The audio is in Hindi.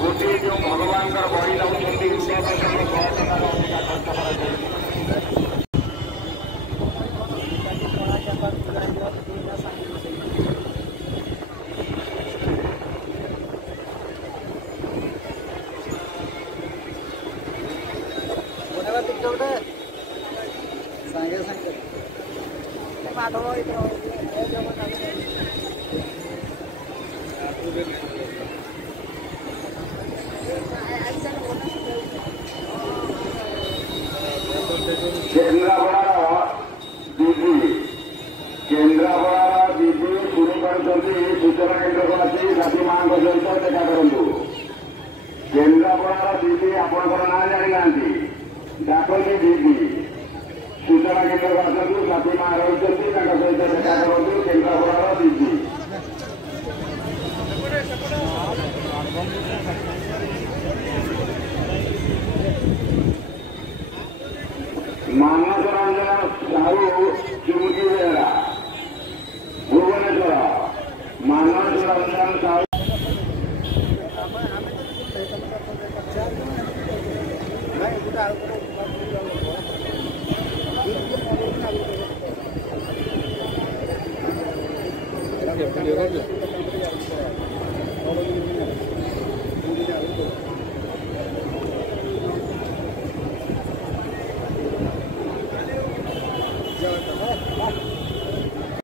गोटे जो भगवान बड़ी लाउंट सांगे सांगे केन्द्रापड़ा दीदी शुणी पार्टी सूचना केन्द्र को आसी राति माँ सहित देखा करूँ। केन्द्रापड़ा दीदी आपंकर ना जानी ना डाकती दीदी सूचना केन्द्र को आसतु राति माँ रही सहित देखा करूँ। केन्द्रापड़ा दीदी मानस रंजन साहू चुमकी बेहरा भुवनेश्वर मानस रंजन साहू Gracias.